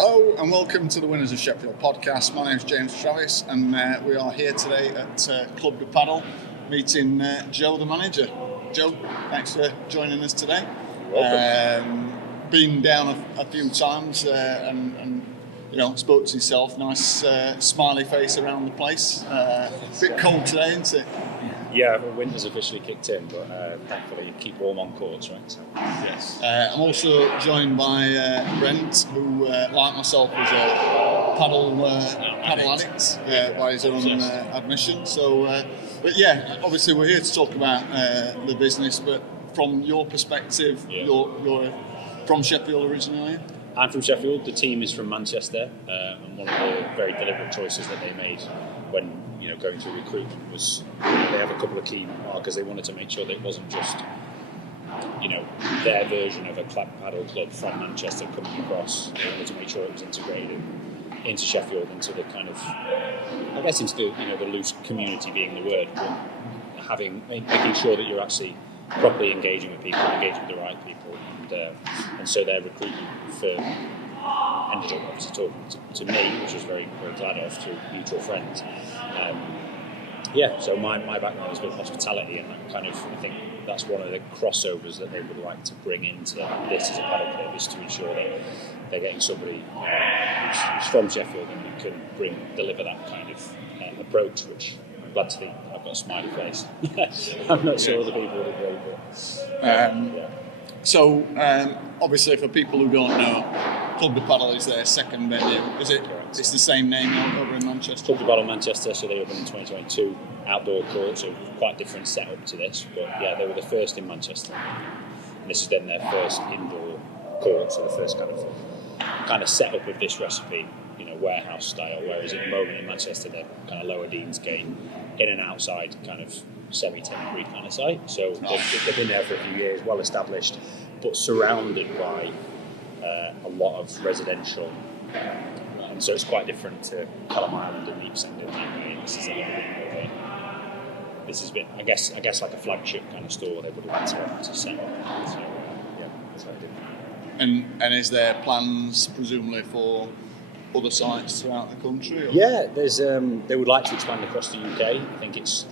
Hello and welcome to the Winners of Sheffield Podcast. My name is James Travis and we are here today at Club de Padel meeting Joe, the manager. Joe, thanks for joining us today. Welcome. Been down a few times and spoke to yourself. Nice smiley face around the place. A bit cold today, isn't it? Yeah, the winter's officially kicked in, but thankfully you keep warm on courts, right? So. Yes. I'm also joined by Brent, who, like myself, is a paddle addict by his own admission. So, but yeah, obviously we're here to talk about the business, but from your perspective, you're from Sheffield originally? I'm from Sheffield. The team is from Manchester, and one of the very deliberate choices that they made when going through recruitment was they have a couple of key markers. They wanted to make sure that it wasn't just their version of a paddle club from Manchester coming across. They wanted to make sure it was integrated into Sheffield, into the kind of, I guess, into the loose community being the word, but making sure that you're actually properly engaging with people, engaging with the right people, and so their recruitment firm ended up obviously talking to me, which I was very, very glad of, through mutual friends. So my background is with hospitality, and that kind of, I think that's one of the crossovers that they would like to bring into this as a paddle club, is to ensure that they're getting somebody who's from Sheffield and who can deliver that kind of approach, which I'm glad to think I've got a smiley face. I'm not sure other people would agree, but So, obviously, for people who don't know, Club de Padel is their second venue. Is it? Correct. It's the same name over in Manchester. Club de Padel Manchester, so they opened in 2022. Outdoor court, so quite different setup to this. But yeah, they were the first in Manchester. And this is then their first indoor court, so the first kind of setup of this recipe, warehouse style. Whereas at the moment in Manchester, they're kind of Lower Deansgate, in and outside kind of semi-temporary kind of site. So they've been there for a few years, well established, but surrounded by a lot of residential. And so it's quite different to Callum Island and Neepsend in that way. This is a little bit more of a, this has been, I guess like a flagship kind of store they would like to set up. So yeah, that's what I did. And is there plans presumably for other sites throughout the country? Or? Yeah, there's they would like to expand across the UK. I think it's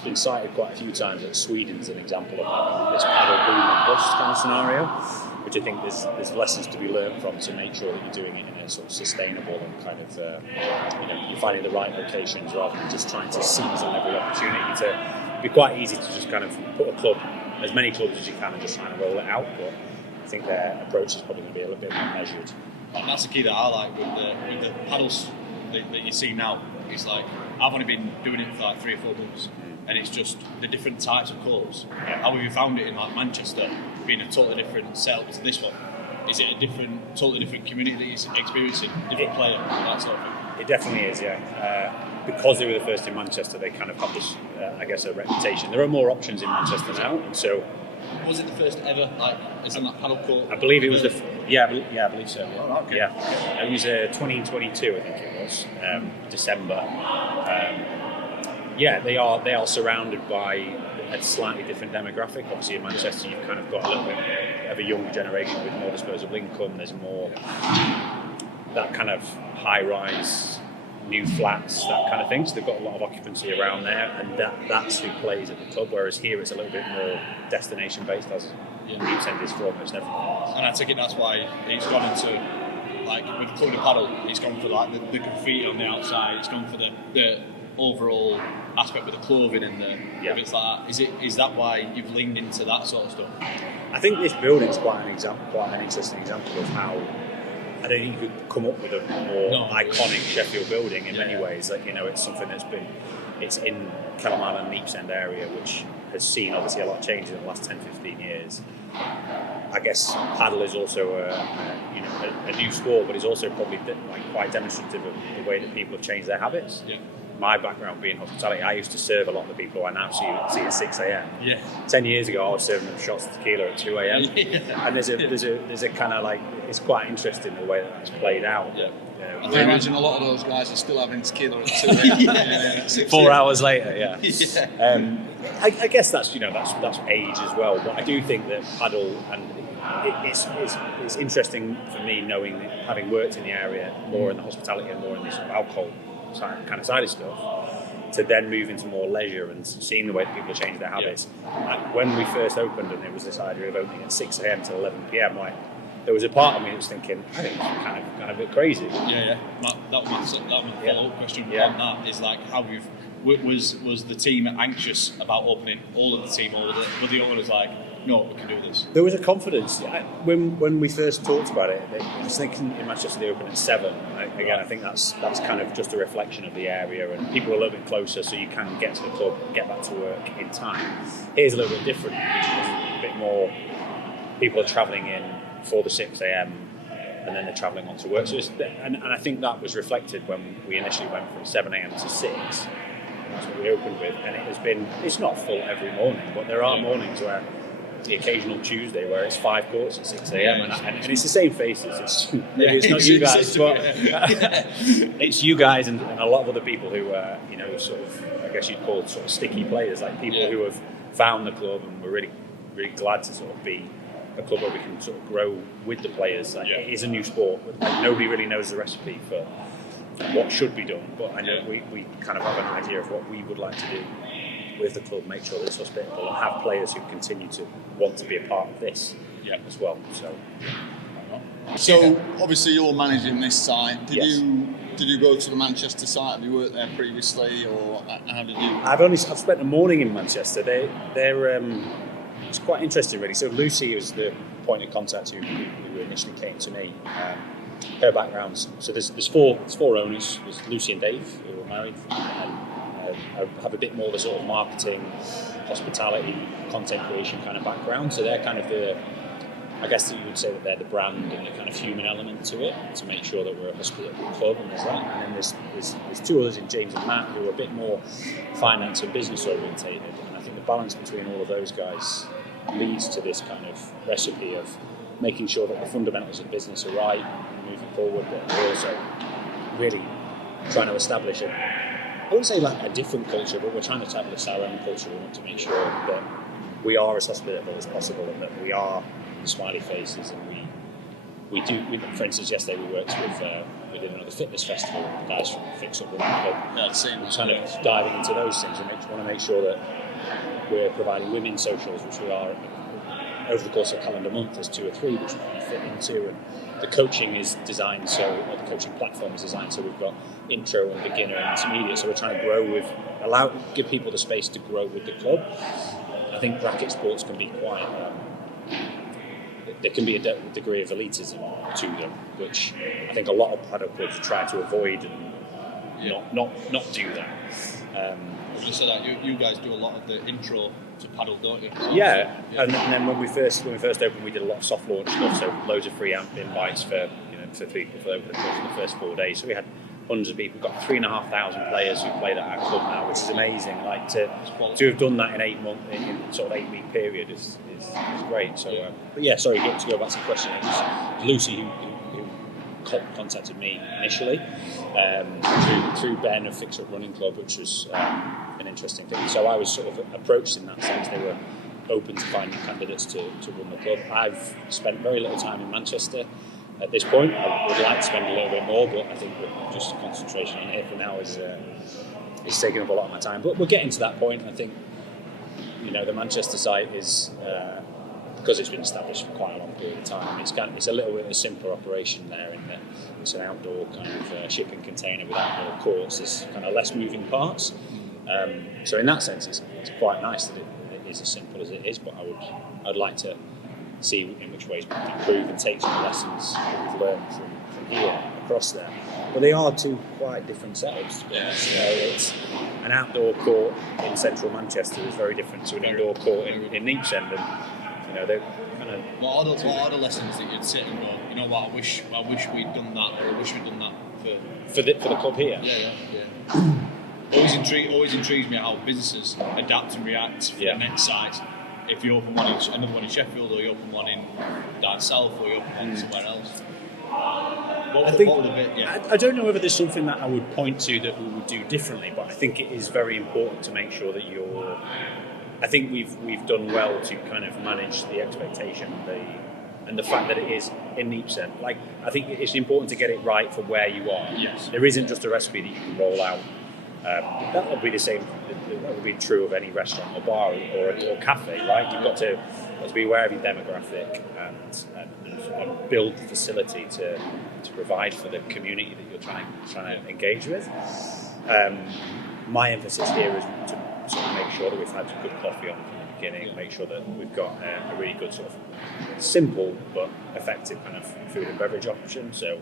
been cited quite a few times that Sweden's an example of having this paddle boom and bust kind of scenario, which I think there's lessons to be learned from, to make sure that you're doing it in a sort of sustainable and kind of you're finding the right locations rather than just trying to seize on every opportunity. To be quite easy to just kind of put as many clubs as you can and just try and roll it out, but I think their approach is probably going to be a little bit more measured. And that's the key that I like with the paddles that you see now. It's like, I've only been doing it for like 3 or 4 months, and it's just the different types of clubs. How have you found it in like Manchester, being a totally different setup to this one? Is it a totally different community that you're experiencing, different player, that sort of thing? It definitely is, yeah. Because they were the first in Manchester, they kind of have this, a reputation. There are more options in Manchester now, and so. Was it the first ever, is it that paddle court? I believe it was I believe so. Yeah. Oh, okay. Yeah. It was 2022, I think it was, December. They are surrounded by a slightly different demographic. Obviously in Manchester you've kind of got a little bit of a younger generation with more disposable income. There's more that kind of high-rise, new flats, that kind of thing. So they've got a lot of occupancy around there, and that's who plays at the club. Whereas here it's a little bit more destination-based, as Neepsend is for almost everything. And I take it that's why he's gone into, with Club de Padel, he's gone for the graffiti on the outside. He's gone for the overall aspect with the clothing in there. Yeah. If it's like that, is that why you've leaned into that sort of stuff? I think this building's quite an interesting example of how. I don't think you could come up with a more iconic Sheffield building in many ways. It's something it's in Callum Island, Neepsend area, which has seen obviously a lot of change in the last 10-15 years. I guess paddle is also a new sport, but it's also probably quite demonstrative of the way that people have changed their habits. Yeah. My background being hospitality, I used to serve a lot of the people I now see at 6 a.m. Yeah. 10 years ago, I was serving them shots of tequila at 2 a.m. Yeah. And there's a kind of it's quite interesting the way that that's played out. Yeah. I can imagine a lot of those guys are still having tequila at 2 a.m. 4 hours later, yeah. I guess that's age as well, but I do think that paddle, and it's interesting for me knowing, having worked in the area more in the hospitality and more in the sort of alcohol kind of side of stuff, to then move into more leisure and seeing the way that people change their habits. Like when we first opened and there was this idea of opening at 6 a.m. to 11 p.m, like there was a part of me that was thinking, I think it's kind of a bit crazy. Yeah. That was my follow-up question on that, is like, how was the team anxious about opening, all of the team, were the owners like, no, we can do this? There was a confidence. When we first talked about it, I was thinking in Manchester they open at 7. Again, I think that's kind of just a reflection of the area, and people are a little bit closer, so you can get to the club, get back to work in time. Here's a little bit different. A bit more people are travelling in for the 6 a.m. and then they're travelling on to work. So and I think that was reflected when we initially went from 7 a.m. to 6. That's what we opened with, and it's not full every morning, but there are mornings where the occasional Tuesday where it's 5 courts at 6 a.m. and it's the same faces. It's not you guys, but it's you guys and a lot of other people who are, sort of, I guess you'd call sort of sticky players, like people who have found the club and we're really, really glad to sort of be a club where we can sort of grow with the players. Like, it is a new sport. Like, nobody really knows the recipe for what should be done, but I know we kind of have an idea of what we would like to do with the club, make sure that it's hospitable and have players who continue to want to be a part of this as well. So obviously you're managing this site. Did you go to the Manchester site? Have you worked there previously, or how did you? I've spent a morning in Manchester. They're it's quite interesting, really. So Lucy was the point of contact who initially came to me. Her backgrounds. So there's four owners. There's Lucy and Dave, who are married. I have a bit more of a sort of marketing, hospitality, content creation kind of background. So they're kind of I guess you would say that they're the brand and the kind of human element to it, to make sure that we're a hospitable club, and there's that. And then there's two others in James and Matt who are a bit more finance and business orientated. And I think the balance between all of those guys leads to this kind of recipe of making sure that the fundamentals of business are right and moving forward, but we're also really trying to establish I wouldn't say like a different culture, but we're trying to establish our own culture. We want to make sure that we are as hospitable as possible and that we are the smiley faces, and we do. For instance, yesterday we worked with we did another fitness festival. The guys from Fix Up with that club. We're kind of diving into those things and want to make sure that we're providing women's socials, which we are over the course of a calendar month. There's 2 or 3 which we fit into, and the coaching is designed or the coaching platform is designed so we've got intro and beginner and intermediate. So we're trying to grow give people the space to grow with the club. I think racket sports can be quite. There can be a degree of elitism to them, which I think a lot of padel clubs try to avoid and not do that. So that you guys do a lot of the intro to paddle, don't you? Yeah. And then when we first opened, we did a lot of soft launch stuff, so loads of free invites for people over the course of the first 4 days. So we had hundreds of people. We've got 3,500 players who played at our club now, which is amazing. Like to have done that in 8 months, in sort of 8 week period is great. So, but yeah, sorry, to go back to the question. It was Lucy who contacted me initially through Ben of Fix Up Running Club, which was an interesting thing. So I was sort of approached in that sense. They were open to finding candidates to run the club. I've spent very little time in Manchester at this point. I would like to spend a little bit more, but I think just concentration on here for now is taking up a lot of my time. But we're getting to that point. I think the Manchester site is because it's been established for quite a long period of time. It's a little bit of a simpler operation there in that it's an outdoor kind of shipping container with outdoor courts. There's kind of less moving parts. So in that sense, it's quite nice that it is as simple as it is. But I'd like to see in which ways we can improve and take some lessons that we've learned from here across there. But they are 2 quite different setups. It's an outdoor court in central Manchester is very different to an indoor court in East End. And they're kind of. What are the lessons that you'd sit and go, you know what, I wish we'd done that, or I wish we'd done that for the club here? Yeah. Always intrigues me how businesses adapt and react for the next site. If you open another one in Sheffield, or you open one in down south, or you open one somewhere else. I don't know whether there's something that I would point to that we would do differently, but I think it is very important to make sure that I think we've done well to kind of manage the expectation, and the fact that it is in Neepsen, like I think it's important to get it right for where you are. Yes. There isn't just a recipe that you can roll out. That would be the same. That would be true of any restaurant or bar or cafe, right? You've got to be aware of your demographic and build the facility to provide for the community that you're trying to engage with. My emphasis here is to sort of make sure that we've had good coffee on from the beginning, make sure that we've got a really good sort of simple but effective kind of food and beverage option. So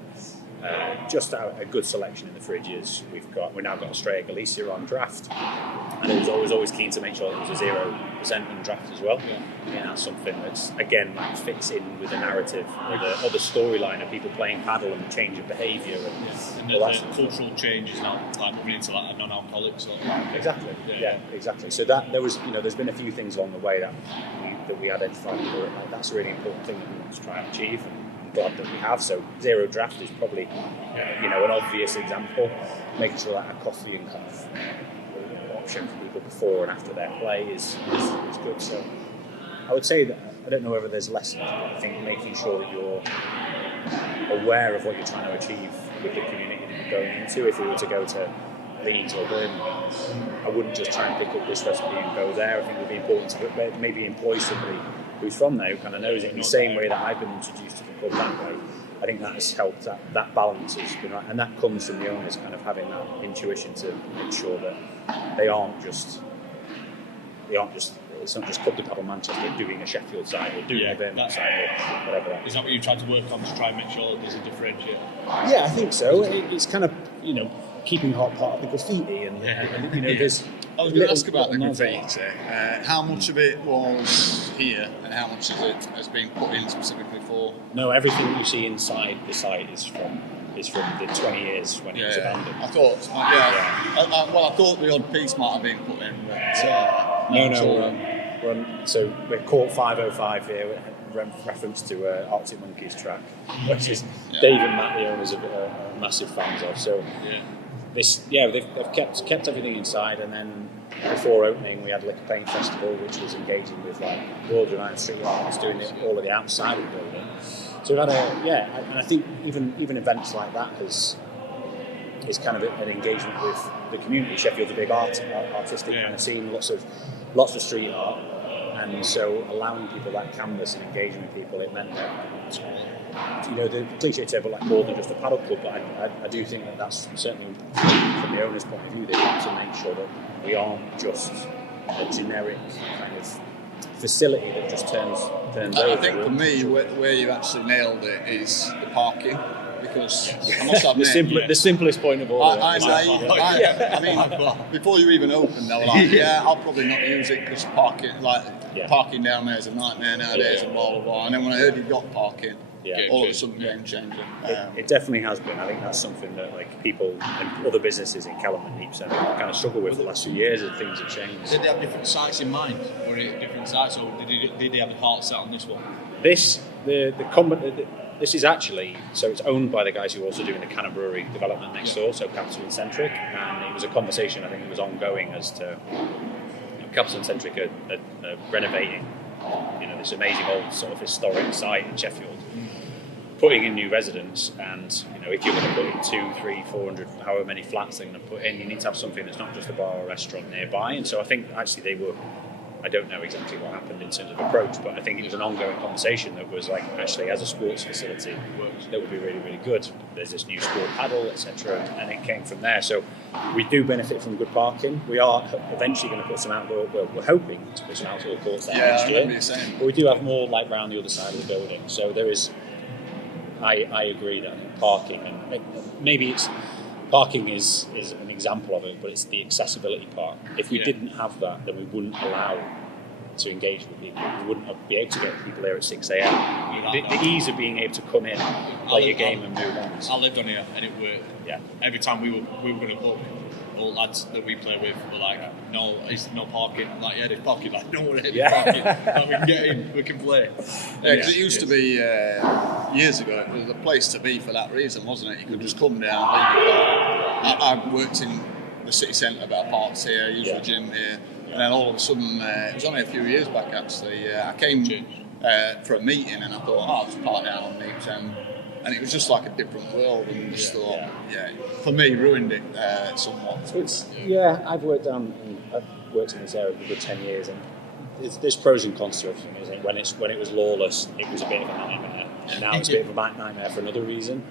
just a good selection in the fridges. We've now got Estrella Galicia on draft, and I was always keen to make sure that it was a 0% on draft as well. Yeah, that's something that's again like fits in with the narrative or the storyline of people playing paddle and the change of behaviour and the cultural change is now like moving into like a non-alcoholic sort of. Exactly. Yeah, exactly. So that there's been a few things along the way that we identified. Like, that's a really important thing that we want to try and achieve. And glad that we have. So 0 draft is probably an obvious example. Making sure that a coffee and kind of option for people before and after their play is good. So I would say that I don't know whether there's lessons, but I think making sure that you're aware of what you're trying to achieve with the community that you're going into. If we were to go to Leeds or Birmingham, I wouldn't just try and pick up this recipe and go there. I think it would be important to maybe employ somebody who's from there, who kind of knows it in the same way that I've been introduced to the club that way. I think that has helped, that balance has been right, and that comes from the owners kind of having that intuition to make sure that they aren't just it's not just Club de Padel Manchester doing a Sheffield side or doing a Birmingham side or whatever that is. Is that what you tried to work on to try and make sure that there's a differentiator? Yeah, I think so. It's kind of, keeping part of the graffiti and there's... I was going to ask about the graffiti. How much of it was here and how much of it has been put in specifically for? No, everything that you see inside the site is from the 20 years when it was abandoned. I thought, I thought the odd piece might have been put in, but so we're Court 505 here, reference to Arctic Monkeys track, which is Dave and Matt, the owners, are massive fans of. So they've kept everything inside, and then before opening we had Liquor Paint Festival, which was engaging with like world renowned street artists doing all of the outside of the building. So we've had and I think even events like that is kind of an engagement with the community. Sheffield's a big artistic kind of scene, lots of street art, and so allowing people that canvas and engaging with people, it meant that the cliche table like more than just a paddle club, but I do think that's certainly from the owner's point of view, they want to make sure that we aren't just a generic kind of facility that just turns over. I think for me, where you actually nailed it is the parking, because I must admit, the simplest point of all. I mean, before you even opened, they were like, I'll probably not use it because parking down there is a nightmare nowadays and blah blah blah. And then when I heard you got parking, all of a sudden game changing. It definitely has been. I think that's something that like people and other businesses in Kellam and Neepsen kind of struggle with the last few years, and things have changed. Did they have different sites in mind, or different sites, or did they have the heart set on this one? This is actually, so it's owned by the guys who are also doing the Cannon Brewery development next door, so Capital and Centric, and it was a conversation I think it was ongoing as to Capital and Centric are renovating this amazing old sort of historic site in Sheffield, putting in new residents, and if you're going to put in 200, 300, 400, however many flats they're going to put in, you need to have something that's not just a bar or restaurant nearby. And so I think actually I don't know exactly what happened in terms of approach, but I think it was an ongoing conversation that was like, actually as a sports facility that would be really, really good. There's this new sport paddle, etc., and it came from there. So we do benefit from good parking. We are eventually going to put some outdoor, we're hoping to put some outdoor courts there next year. But we do have more like round the other side of the building. So there is, I agree that parking, and maybe parking is an example of it, but it's the accessibility part. If we didn't have that, then we wouldn't allow to engage with people. We wouldn't be able to get people there at 6 a.m. The ease of being able to come in, play your game and move on. I lived on here and it worked. Yeah. Every time we were going to book, all lads that we play with were like, no, is no parking? I'm like, there's parking. Like, no, there's parking. Like, we can get in, we can play. Because it used to be years ago, it was a place to be for that reason, wasn't it? You could just come down, leave your car. I worked in the city centre, about parks here, used the gym here, and then all of a sudden, it was only a few years back actually, I came for a meeting, and I thought, I'll just park down on the weekend. And it was just like a different world, and just thought, for me, ruined it somewhat. I've worked in this area for 10 years, and there's pros and cons to it. When it was lawless, it was a bit of a nightmare. And now it's a bit of a nightmare for another reason.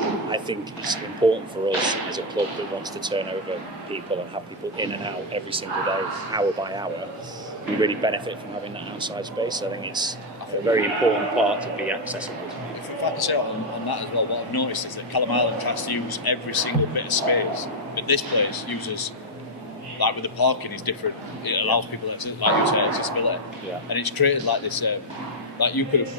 I think it's important for us as a club that wants to turn over people and have people in and out every single day, hour by hour. We really benefit from having that outside space. I think it's a very important part to be accessible to people. If I could say on that as well, what I've noticed is that Callum Island tries to use every single bit of space, but this place uses, like with the parking, is different. It allows people, like you said, accessibility. Yeah. And it's created like this, like you could have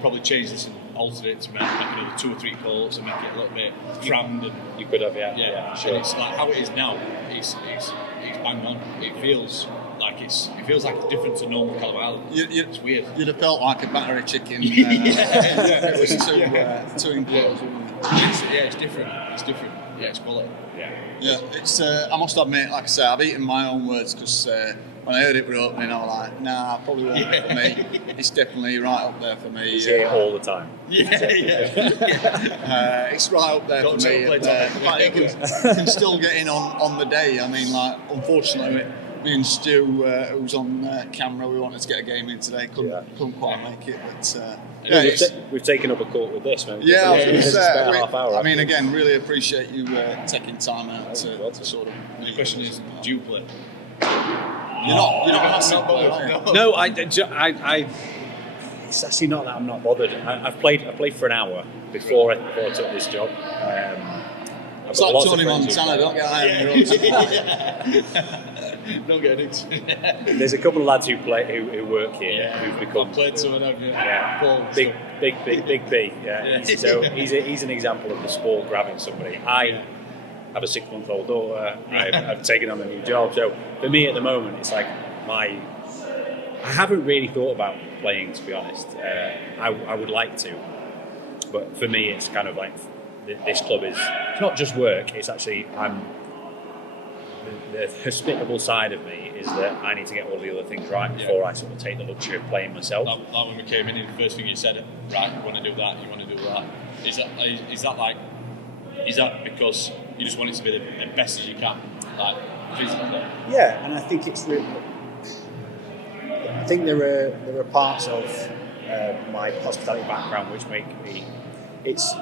probably changed this and altered it to make another 2 or 3 courts and make it a little bit crammed. And you could have, sure. Sure. And it's like how it is now. It's bang on. It feels like different to normal Callum Island. It's weird. You'd have felt like a battery chicken. It was too enclosed. It's different. It's different. Yeah, it's quality. Yeah, it's. I must admit, like I say, I've eaten my own words because when I heard it were opening, I was like, nah, probably won't be for me. It's definitely right up there for me. You see it all the time. It's right up there for me. You can still get in on the day. I mean, like, unfortunately, me and Stu, who's on camera, we wanted to get a game in today, couldn't quite make it, but we've taken up a court with this, man. Yeah, I was going to say, half hour. I mean, again, really appreciate you taking time out to sort of. The question is, do you play? You're not massive player, are you? No, I. It's actually not that I'm not bothered. I played for an hour before I took this job. It's like Tony Montana, don't get out of Don't get it. There's a couple of lads who work here who've become. I've played some of them. Big B. Yeah. So he's an example of the sport grabbing somebody. I have a 6-month-old daughter. I've taken on a new job. So for me at the moment, it's like I haven't really thought about playing, to be honest. I would like to, but for me, it's kind of like this club is. It's not just work. It's actually the hospitable side of me is that I need to get all the other things right before I sort of take the luxury of playing myself. Like when we came in, the first thing you said, right, you want to do that, you want to do that. Is that because you just want it to be the best as you can, like physically? Yeah, and I think it's really. I think there are parts of my hospitality background which make me. It's.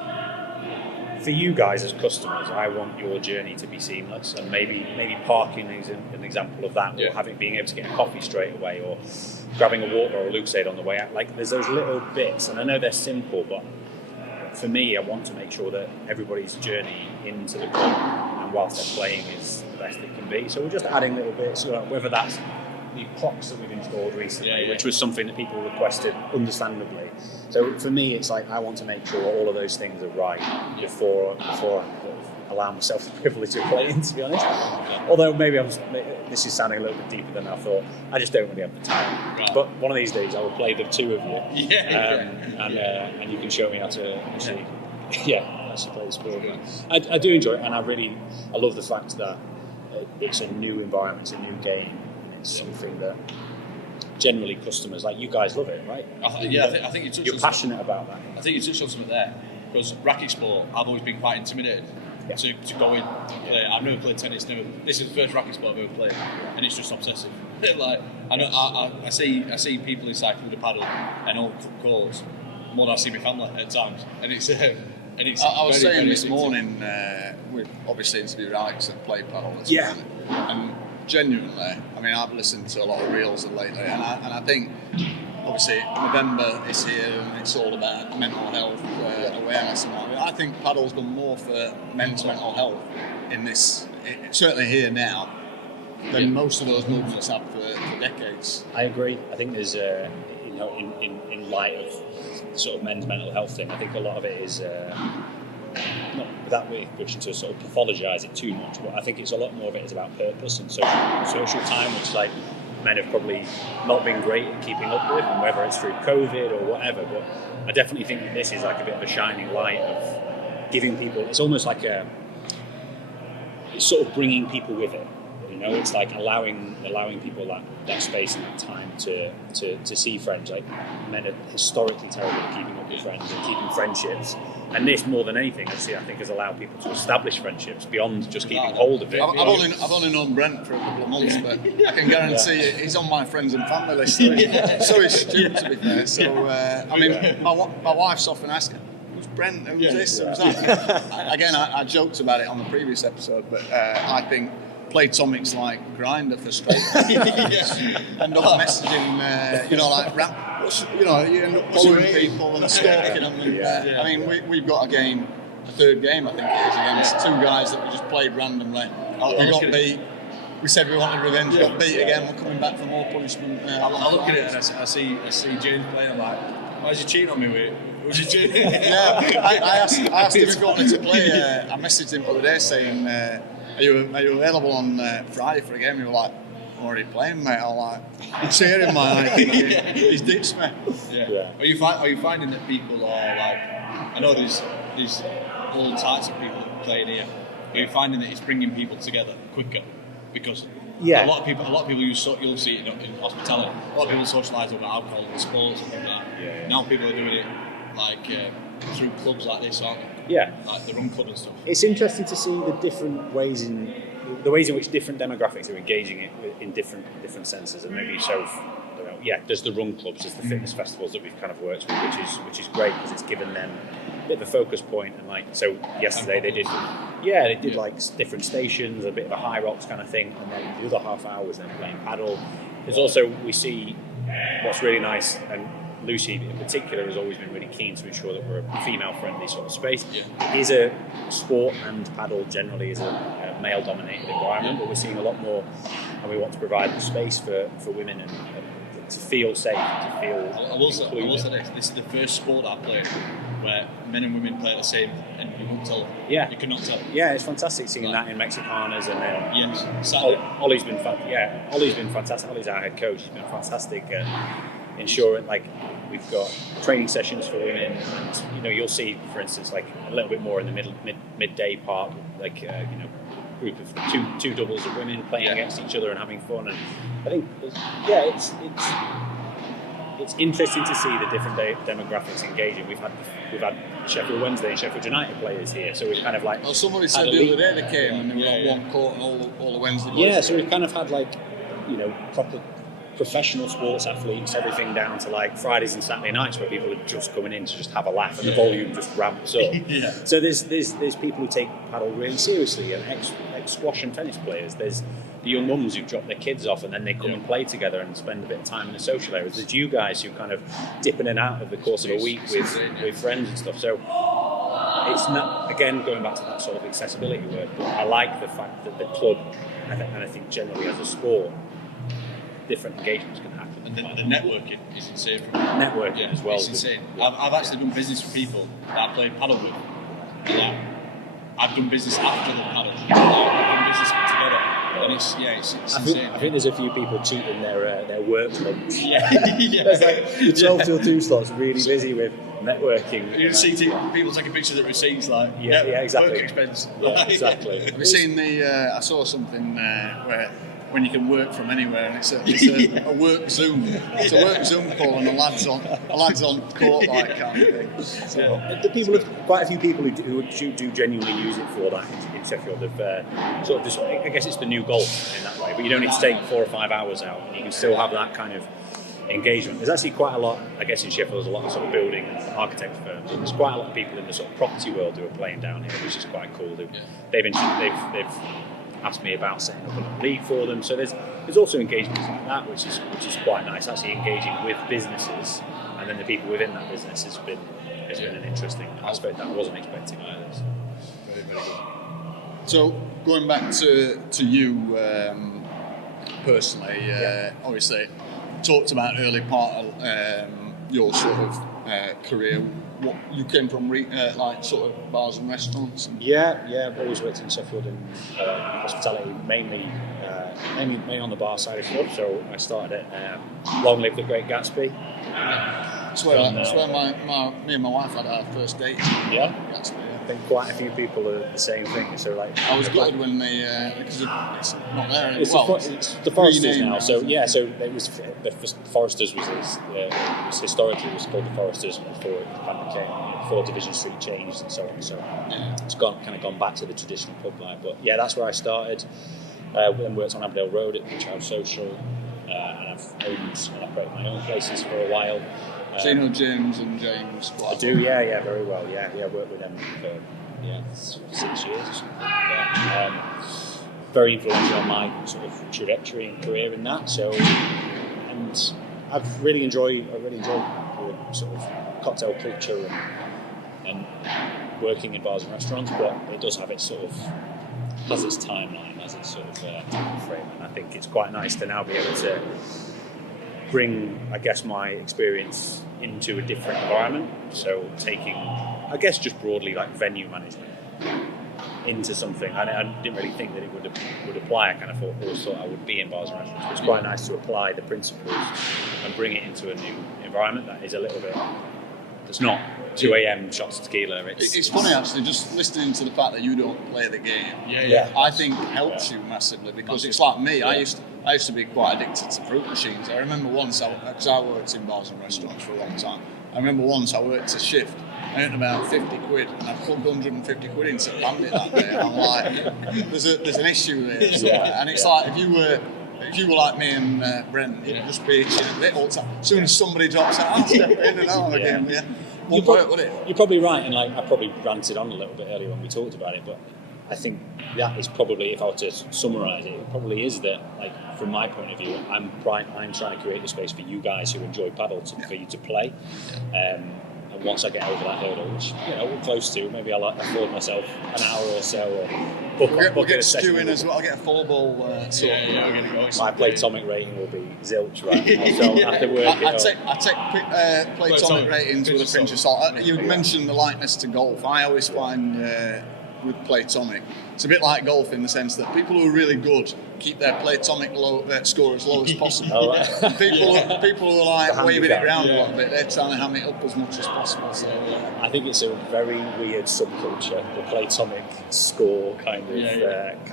For you guys as customers, I want your journey to be seamless, and maybe parking is an example of that, or being able to get a coffee straight away, or grabbing a water or a Lucozade on the way out. Like there's those little bits, and I know they're simple, but for me, I want to make sure that everybody's journey into the club and whilst they're playing is the best it can be. So we're just adding little bits, whether that's the clocks that we've installed recently, which was something that people requested, understandably. So for me, it's like I want to make sure all of those things are right before I allow myself the privilege of playing, to be honest. Although maybe this is sounding a little bit deeper than I thought. I just don't really have the time. Right. But one of these days, I will play the two of you, and you can show me how to actually, actually play the sport. I do enjoy it, and I love the fact that it's a new environment, it's a new game. It's something that generally customers like you guys love it, right? I think you touched you're passionate about that. I think you touched on something there because racket sport, I've always been quite intimidated to go in and play. I've never played tennis. This is the first racket sport I've ever played, and it's just obsessive. Like I see people inside Club de Padel and all courts more than I see my family at times, and it's. I was saying this morning, we obviously interviewed Alex and played paddle this morning, and genuinely, I mean, I've listened to a lot of reels lately, and I think obviously November is here and it's all about mental health awareness and all. I think paddle's done more for men's mental health in this, certainly here now, than most of those movements have for decades. I agree. I think there's, in light of sort of men's mental health thing, I think a lot of it is. Not that way pushing to sort of pathologise it too much, but I think it's a lot more of it is about purpose and social time, which like men have probably not been great at keeping up with, and whether it's through COVID or whatever. But I definitely think that this is like a bit of a shining light of giving people. It's almost like it's sort of bringing people with it. it's like allowing people that space and that time to see friends. Like men are historically terrible at keeping up with friends and keeping friendships, and this more than anything, I think, has allowed people to establish friendships beyond just keeping hold of it. I've only known Brent for a couple of months, but I can guarantee he's on my friends and family list. So is Stu, to be fair. So I mean, my wife's often asking, who's Brent? Who's this? Who's that? Again, I joked about it on the previous episode, but I think Playtomic's like Grindr for straight end up messaging, you end up following people and stalking them. And, I mean, we've got a third game, I think it is, against two guys that we just played randomly. We got beat. We said we wanted revenge, got beat again. We're coming back for more punishment. I look at it and I see James playing. I'm like, why is he cheating on me with? Was he cheating? I asked him if he wanted to play. I messaged him the other day saying, Are you available on Friday for a game? You were like, I'm already playing, mate. I'm like, I'm cheering, mate. He's ditched me. Yeah. Are you finding that people are like, I know there's all types of people playing here. Are you finding that it's bringing people together quicker? Because a lot of people you'll see it in hospitality. A lot of people socialise over alcohol and sports and things like that. Yeah. Now people are doing it like through clubs like this, aren't they? Yeah, like the Run Club and stuff. It's interesting to see the different ways in which different demographics are engaging it in different senses, and maybe there's the run clubs, there's the fitness festivals that we've kind of worked with, which is great because it's given them a bit of a focus point. And like, so yesterday they did like different stations, a bit of a high rocks kind of thing, and then the other half hour was then playing paddle. There's also, we see what's really nice, and Lucy in particular has always been really keen to ensure that we're a female-friendly sort of space. It is a sport, and paddle generally is a male-dominated environment, but we're seeing a lot more, and we want to provide the space for women and to feel safe, to feel I will say this is the first sport I've played where men and women play at the same, and you won't tell. You cannot tell. Yeah, it's fantastic seeing that in Mexicanas, and then Ollie's been fantastic. Ollie's our head coach. He's been fantastic. Ensuring, like, we've got training sessions for women, and you'll see, for instance, like a little bit more in the midday part, like group of two doubles of women playing against each other and having fun. And I think it's interesting to see the different demographics engaging. We've had Sheffield Wednesday and Sheffield United players here, so we've kind of like. Well, somebody said the other day they came and they were on one court and all the Wednesday boys. Yeah, so we've kind of had like proper professional sports athletes, everything down to like Fridays and Saturday nights where people are just coming in to just have a laugh and the volume just ramps up. So there's people who take paddle really seriously, and ex squash and tennis players. There's the young mums who drop their kids off and then they come and play together and spend a bit of time in the social areas. There's you guys who kind of dip in and out of the course of a week with friends and stuff. So it's not, again, going back to that sort of accessibility word, but I like the fact that the club, and I think generally as a sport, different engagements can happen. And the networking is insane. Networking as well. It's insane. I've actually done business with people that I played paddle with. And I've done business after the paddle. I've done business together. And it's insane. I think there's a few people cheating their work lunch. There's like the 12 till 2 slots really busy with networking. You see people taking pictures of receipts like exactly. work expense. Exactly. Have you seen I saw something where when you can work from anywhere, and it's a work Zoom. It's a work Zoom call, and a lad's on court like kind of thing. So, quite a few people who do genuinely use it for that in Sheffield have sort of just, I guess it's the new golf in that way, but you don't need to take 4 or 5 hours out, and you can still have that kind of engagement. There's actually quite a lot, I guess in Sheffield, there's a lot of sort of building and architect firms, and there's quite a lot of people in the sort of property world who are playing down here, which is quite cool. They've asked me about setting up a league for them. So there's also engagements like that, which is quite nice. Actually engaging with businesses, and then the people within that business has been an interesting aspect that I wasn't expecting either. So. Very, very good. So going back to you personally, obviously talked about early part of your sort of career. What you came from, like sort of bars and restaurants? Yeah. I've always worked in Sheffield in hospitality, mainly on the bar side of stuff. So I started at Long Live the Great Gatsby. That's where me and my wife had our first date. Yeah. Actually, I think quite a few people are the same thing. So like, I was gutted when they because it's not there. It's the Foresters now. So yeah, so it was the Foresters was historically it was called the Foresters before it kind of became before Division Street changed and so on. So it's gone back to the traditional pub life. But yeah, that's where I started. Then worked on Aberdale Road at Child Social, and I've owned and operated my own places for a while. So you know James and James? I do, yeah, very well. Yeah, I worked with them for 6 years or something. Yeah. Very influential on my sort of trajectory and career in that. So, and I've really enjoyed the sort of cocktail culture and working in bars and restaurants. But it does have its sort of has its timeline, has its sort of time frame, and I think it's quite nice to now be able to bring, I guess, my experience into a different environment. So taking, I guess, just broadly like venue management into something. I didn't really think that it would apply. I kind of always thought I would be in bars and restaurants. But it's quite nice to apply the principles and bring it into a new environment that is a little bit. It's not 2 a.m. shots of tequila. It's funny actually, just listening to the fact that you don't play the game. Yeah. I think helps you massively because it's like me. I used to be quite addicted to fruit machines. I remember once, because I worked in bars and restaurants for a long time. I remember once I worked a shift. I earned about 50 quid, and I plugged 150 quid into Bandit that day. And I'm like, there's an issue there. And it's like if you were like me and Brent, you'd just be itching a bit all the time. As soon as somebody drops out, I'll step in and out again. Yeah. You're probably right, and like I probably ranted on a little bit earlier when we talked about it, but I think that is probably, if I were to summarise it, it probably is that, like, from my point of view, I'm trying to create the space for you guys who enjoy paddle for you to play. And once I get over that hurdle, which we're close to, maybe I'll afford myself an hour or so, or we'll get Stu in as well. I'll get a 4-ball. We're going to go. My platonic rating will be zilch, right? So I'll have to work I take platonic ratings with a pinch of salt. You mentioned the likeness to golf. I always find with platonic, it's a bit like golf in the sense that people who are really good keep their platonic score as low as possible. People who are like waving it around a little bit, they're trying to ham it up as much as possible. So I think it's a very weird subculture, the platonic score kind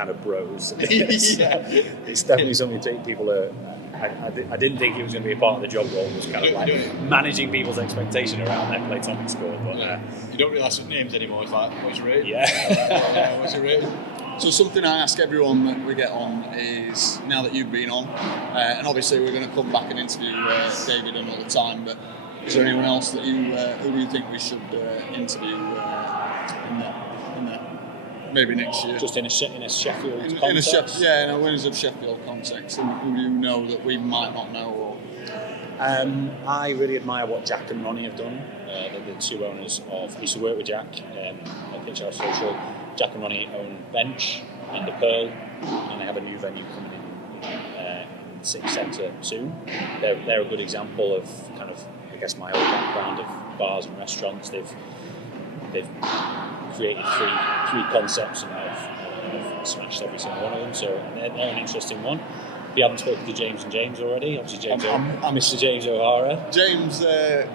of bros. It's definitely something people are. I didn't think it was going to be a part of the job role, was kind of like managing people's expectation around their platonic score. But you don't realise what names anymore. It's like, what's your rating? What's your rating? So something I ask everyone that we get on is, now that you've been on, and obviously we're going to come back and interview David another time, but is there anyone else that who do you think we should interview in the maybe next year? Just in a Sheffield context? In a Winners of Sheffield context, and who you know that we might not know? Or I really admire what Jack and Ronnie have done. They're the two owners of. I used to work with Jack at Pitch House Social. Jack and Ronnie own Bench and the Pearl, and they have a new venue coming in City Centre soon. They're a good example of kind of, I guess, my old background of bars and restaurants. They've created three concepts and have smashed every single one of them. So they're an interesting one. If you haven't spoken to James and James already, obviously Mr. James O'Hara.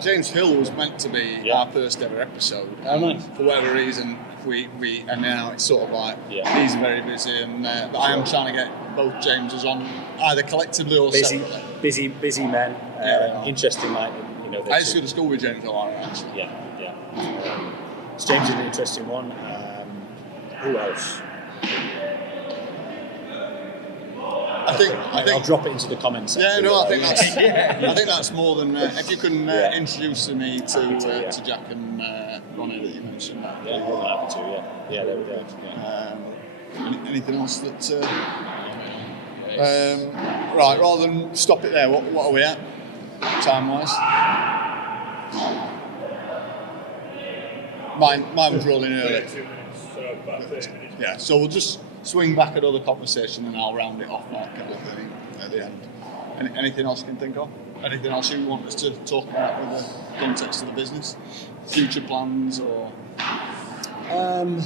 James Hill was meant to be our first ever episode. Oh, nice. For whatever reason, and now it's sort of like he's very busy, and but I am trying to get both Jameses on either collectively or separately. Busy men. Interesting, like I used to go to school with James O'Hara actually. Yeah. James is an interesting one. Who else? I think I'll drop it into the comments section. I think that's more than if you can introduce me to Jack and Ronnie that you mentioned. Yeah, more than happy to. Yeah, there we go. Yeah. Anything else that? Right, rather than stop it there, what are we at time wise? Mine was rolling early. 2 minutes, so about 30 minutes. Yeah, so we'll just swing back another conversation and I'll round it off like kind of thing at the end. Anything else you can think of? Anything else you want us to talk about with the context of the business? Future plans or? No,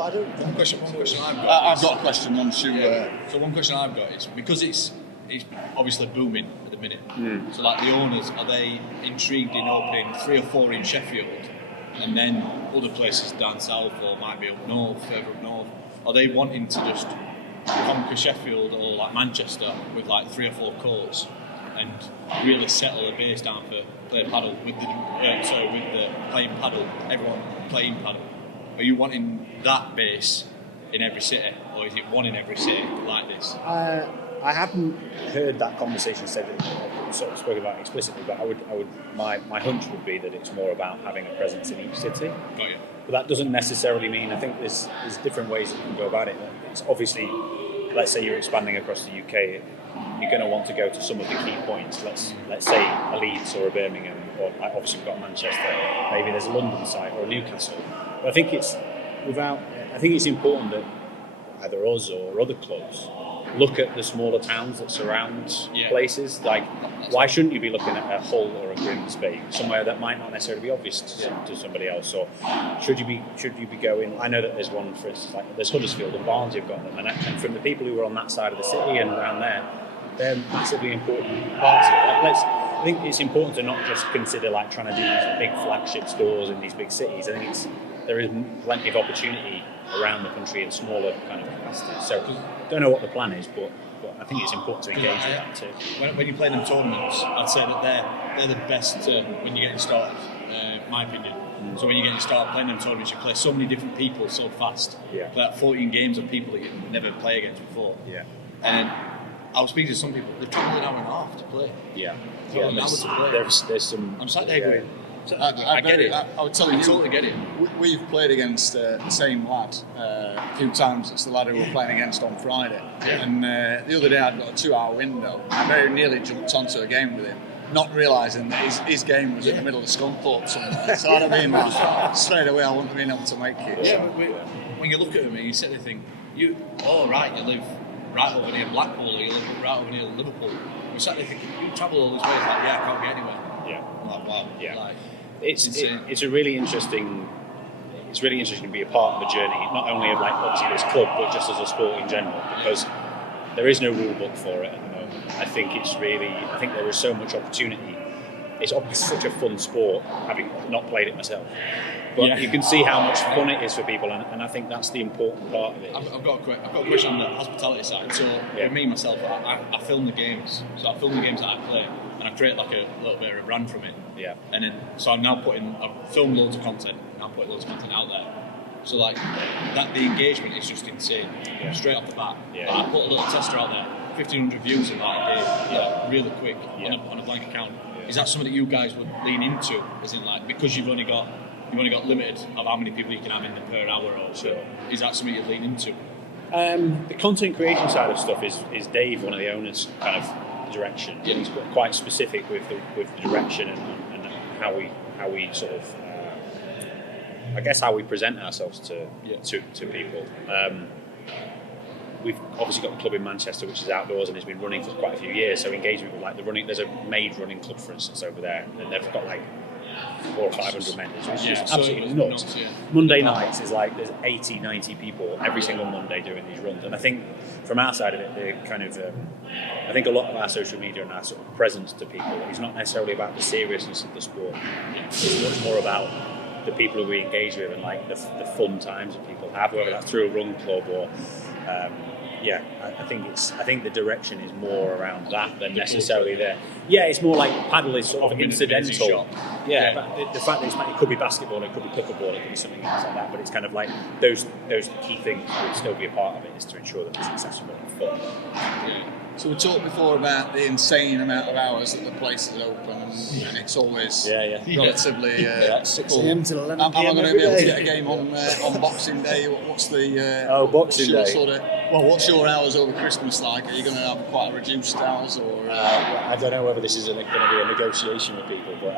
I don't. One question I've got. I've got a question once you. So one question I've got is, because it's it's obviously booming at the minute. So like the owners, are they intrigued in opening 3 or 4 in Sheffield, and then other places down south, or might be up north, further up north? Are they wanting to just conquer Sheffield or like Manchester with like 3 or 4 courts and really settle a base down for playing paddle with the playing paddle, everyone playing paddle? Are you wanting that base in every city, or is it one in every city like this? I haven't heard that conversation said sort of spoken about explicitly, but my hunch would be that it's more about having a presence in each city. Got you. But that doesn't necessarily mean, I think there's different ways that you can go about it. It's obviously, let's say you're expanding across the UK, you're going to want to go to some of the key points. Let's say a Leeds or a Birmingham, or obviously we've got Manchester. Maybe there's a London site or a Newcastle. But I think it's important that either us or other clubs look at the smaller towns that surround places. Like, why shouldn't you be looking at a Hull or a Grimsby, somewhere that might not necessarily be obvious to somebody else? Or should you be going? I know that there's one, for instance, like there's Huddersfield and Barnsley have got them, and from the people who are on that side of the city and around there, they're massively important parts of it. I think it's important to not just consider like trying to do these big flagship stores in these big cities. I think there is plenty of opportunity around the country in smaller kind of capacities. So I don't know what the plan is, but I think it's important to engage with that too. When you play them tournaments, I'd say that they're the best when you're getting started, my opinion. So when you're getting started playing them tournaments, you play so many different people so fast. Yeah. Play like 14 games of people that you never play against before. Yeah. And I was speaking to some people, they're travelling an hour and a half to play. Yeah. There's some. I'm sat there going, I get it. I would tell you, I totally get it. We've played against the same lad a few times. It's the lad who we're playing against on Friday. Yeah. And the other day I'd got a 2-hour window. I very nearly jumped onto a game with him, not realising that his game was in the middle of Scunthorpe somewhere. So I mean, like, straight away I wouldn't have been able to make it. Yeah, but when you look at him and you sit there and think, you live right over near Blackpool, or you live right over near Liverpool. We sat there thinking, you travel all this way. It's like, I can't get anywhere. Yeah. I'm like, wow. Yeah. Like, It's a really interesting. It's really interesting to be a part of the journey, not only of like obviously this club, but just as a sport in general, because there is no rule book for it at the moment. I think there is so much opportunity. It's obviously such a fun sport, having not played it myself. But you can see how much fun it is for people, and I think that's the important part of it. I've got a question on the hospitality side. So for me myself, I film the games. So I film the games that I play, and I create like a little bit of a brand from it. Yeah. And then I've filmed loads of content, and I'm putting loads of content out there. So like the engagement is just insane. Yeah. Straight off the bat. Yeah. Like, I put a little tester out there, 1,500 views in like a day, really quick on a blank account. Yeah. Is that something that you guys would lean into? As in like, because you've only got limited of how many people you can have in there per hour or so. Is that something you lean into? The content creation side of stuff is Dave, one of the owners, kind of direction. Yeah. He's quite specific with the direction and how we sort of I guess how we present ourselves to people. We've obviously got the club in Manchester, which is outdoors and has been running for quite a few years. So engagement with like the running, there's a maid running club, for instance, over there, and they've got like 400 or 500 members, which is just absolutely nuts. Monday nights is like there's 80, 90 people every single Monday doing these runs, and I think from our side of it, the kind of I think a lot of our social media and our sort of presence to people is not necessarily about the seriousness of the sport. It's much more about the people who we engage with and like the fun times that people have, whether that's through a run club or. I think the direction is more around that than necessarily there. Yeah, it's more like paddle is sort of incidental. Yeah, but the fact that it could be basketball, it could be pickleball, it could be something else like that. But it's kind of like those key things would still be a part of it, is to ensure that it's accessible and fun. Yeah. So we talked before about the insane amount of hours that the place is open, and it's always relatively 6 full. a.m. till 11 Am I p.m. going to be able to get a game on Boxing Day? What's the Boxing Day? What's your hours over Christmas like? Are you going to have quite a reduced hours, or? I don't know whether this is going to be a negotiation with people, but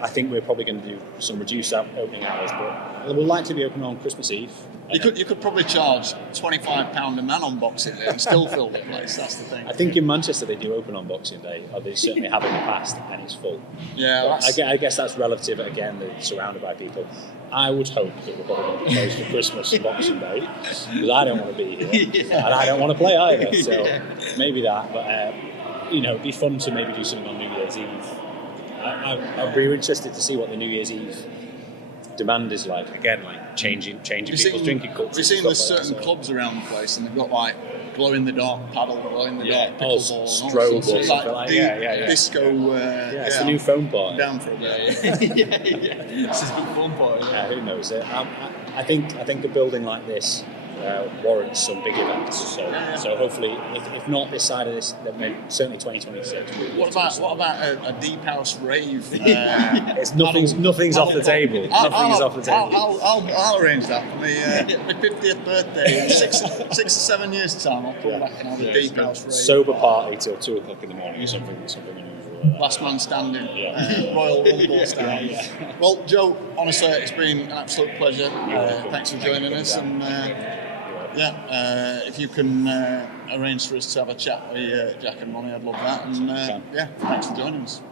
I think we're probably going to do some reduced opening hours, but we'll likely be open on Christmas Eve. You could probably charge £25 a man on Boxing Day and still fill the place. That's the thing. I think in Manchester they do open on Boxing Day, or they certainly have in the past, and it's full. Yeah, I guess that's relative. Again, they're surrounded by people. I would hope that we're probably going to be closed for Christmas and Boxing Day, because I don't want to be here, and I don't want to play either. So maybe that, but it'd be fun to maybe do something on New Year's Eve. I'd be interested to see what the New Year's Eve demand is like. Again, like changing people's drinking culture. We've seen there's certain clubs around the place, and they've got like glow in the dark paddle, glow in the dark pickleball, strobe or something like disco. It's the new phone party. Down for a bit. This is a good fun party. Yeah, who knows it? I think a building like this warrants some big events. So hopefully, if not this side of this, then maybe certainly 2026. What about a deep house rave? It's nothing's off the table. Nothing is off the table. I'll arrange that for my 50th birthday in 6 or 7 years' time. I'll come back and have a deep house rave. Sober party till 2 o'clock in the morning or something unusual like that. Last man standing, Royal Rumble style. Well, Joe, honestly, it's been an absolute pleasure. Thanks for joining us, and if you can arrange for us to have a chat with Jack and Ronnie, I'd love that. And thanks for joining us.